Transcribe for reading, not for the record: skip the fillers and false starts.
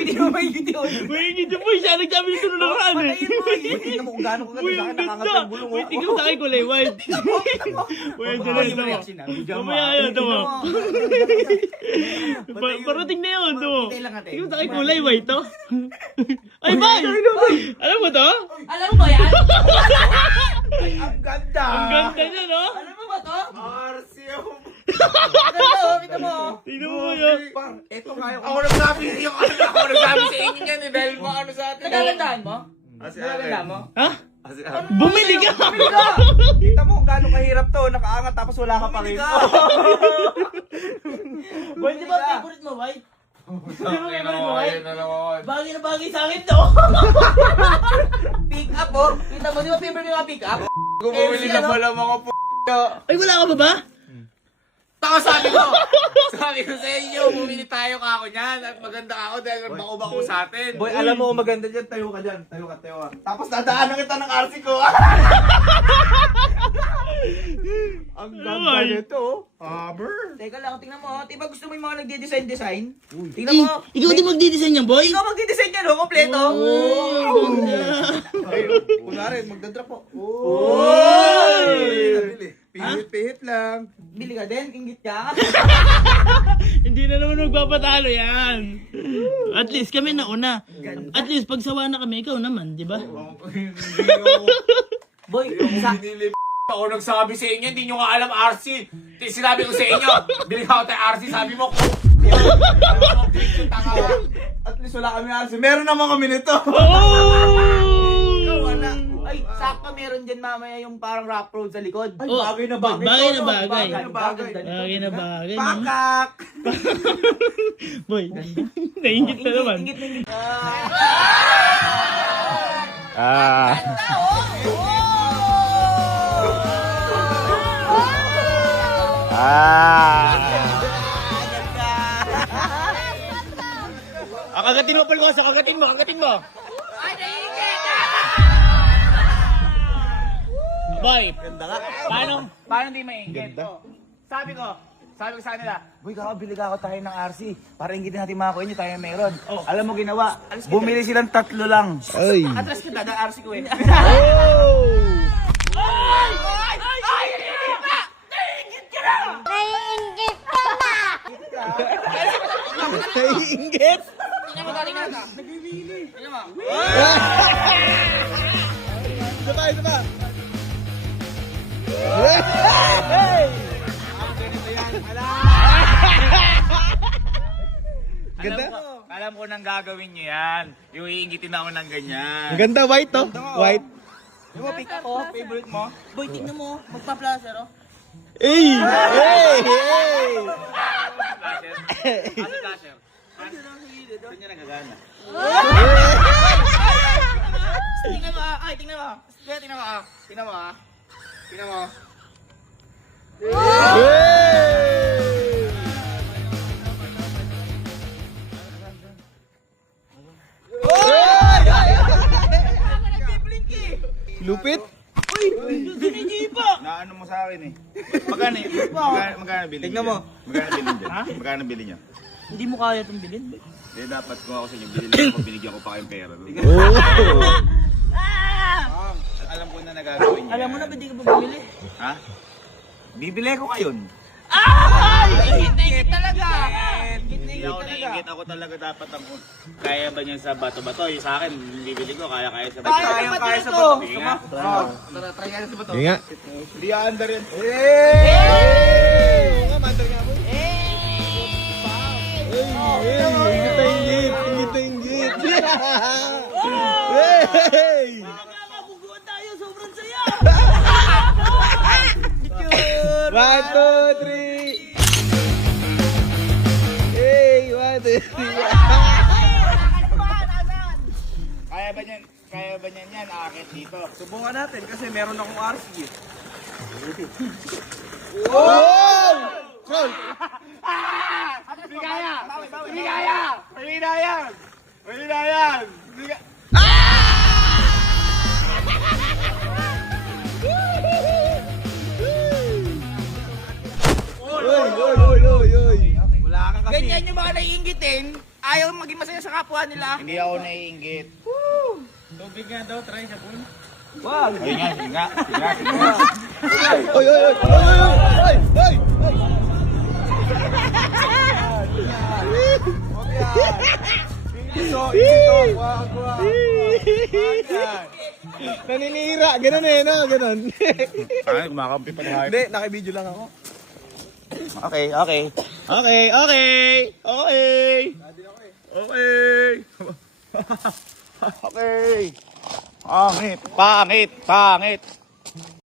Hindi mo maingit yun. Maingit yung boy, siya nagsabi nito na naman eh. Patayin mo eh. Tingnan mo kung gaano ko Uy, sa ang akin, nakangati ganda. yung gulong. Uy, tingnan mo sa akin kulay white. Uy, ang ganda ito mo. Mamaya yan, ito mo. Parating na yun, ito mo. Tingnan mo sa akin kulay white, to. Ay, bay! Alam mo to? Alam mo ba yan? Ang ganda! Ang ganda niya, no? Alam mo ba to? Arsiyo! Kita mo. Tingnan mo yun. Ito nga yung... Ako nagsabi sa inyo yan eh, dahil maano sa atin. Nagagandaan mo? Nagagandaan mo? Ha? Bumili ka! Kita mo kung gaano kahirap to, nakaangat tapos wala ka pa rin. Boy, di ba favorite mo, White? Ayun na naman. Bagay na bagay sa akin to. Pick up, oh. Kita mo, di ba favorite mo yung pick up? Bumili na pala mga p***. Ay, wala ka ba ba? Tapos sabi ko sa inyo, bumili tayo kako niyan at maganda ako dahil bako-bako sa atin. Boy, alam mo maganda dyan, tayo ka dyan. Tayo ka. Tapos dadaanan kita ng RC ko. Ang ganda Ay. nito. Hammer. Teka lang, tingnan mo. Diba gusto mo yung mga nagde-design? Tingnan mo. Ikaw di magdi-design yan, boy? Ikaw magde-design yan, oh, kompleto. Ay, kunwari, magdadrop po. Pihit lang. Bili ka din, inggit ka. Hindi na naman magpapatalo yan. At least kami na una. At least pag sawa na kami, ikaw naman, di ba? Boy, Binili ako nagsabi sa inyo, hindi nyo nga alam RC. Sinabi ko sa inyo, bili ka ako tayo RC, sabi mo ko. At least wala kami RC. Meron naman kami nito. ikaw wala. Ay, sakto meron dyan mamaya yung parang rough road sa likod. Ay, Oh, bagay na bagay. bagay to, na no? bagay. Bagay. Bagay na bagay. no? Pakak! Boy, naingit na naman. Inggit na inggit. Kagatin mo, Palwas. Kagatin mo. Boy, paano di maingit? Sabi ko sa kanila, Boy, kakabili ka ako tayo ng RC. Para inggitin natin mga kuya tayo meron. Alam mo ginawa, bumili silang 3 lang. Atras kita, da RC ko eh. Naingit. Tingnan mo, galing na ata. Tingnan mo. Isa pa. Ganda. Alam ko nang gagawin nyo yan. Yung iingitin ako ng ganyan. Ang ganda, white to. White. Yung mga pick ako, favorite mo? Boy, tingnan mo. Magpa-plaster, oh. Hey! Flasher. Saan niya nagagana? Tingnan mo, ay, tingnan mo. Kaya tingnan mo, ah. Tingnan mo, ah. Tingnan mo. Lupit. Naano mo sa akin eh. Magkano bilhin? Tignan mo. Magkano bilhin niyo? Hindi mo kaya itong bilhin, boy. Hindi, dapat kung ako sa inyo, bilhin ako, binigyan ko pa kayong pera. Alam ko na nagagawin niyo. Alam mo na, yan. ba di ka pa bumili? Ha? Bibili ko ngayon. Ingit talaga! Hindi ako naiingit. Ako talaga dapat ang... Kaya ba niyan sa bato-bato? Yung sa akin, bibili ko. Kaya sa bato. Kaya sa bato. Sige nga. Tara, try ka sa bato. Nga. Hindi aandar yan. Ingit. Hey! Nakakabuguan tayo, sobrang saya! 1, 2, 3. Hey, 1, 2, 3. Kaya ba niyan yan? Akit dito. Subukan natin kasi meron akong RC. Oh! Sol! Hindi kaya! Hindi kaya! Mahina yan! Mahina yan! Oy! Wala kang kasi. Ganyan yung mga naiingitin. ayaw maging masaya sa kapwa nila. Hindi ako naiinggit. Tubig nga daw, try sa pool. Wag. Ayun nga, sige nga. Sige nga, sige nga. Naninira, ganun eh, no? Ganun. Ay, kumakampi pa na. Hindi, nakibideo lang ako. Okay, okay. Okay, okay. Okay. Okay. Okay. Pangit, pangit, pangit.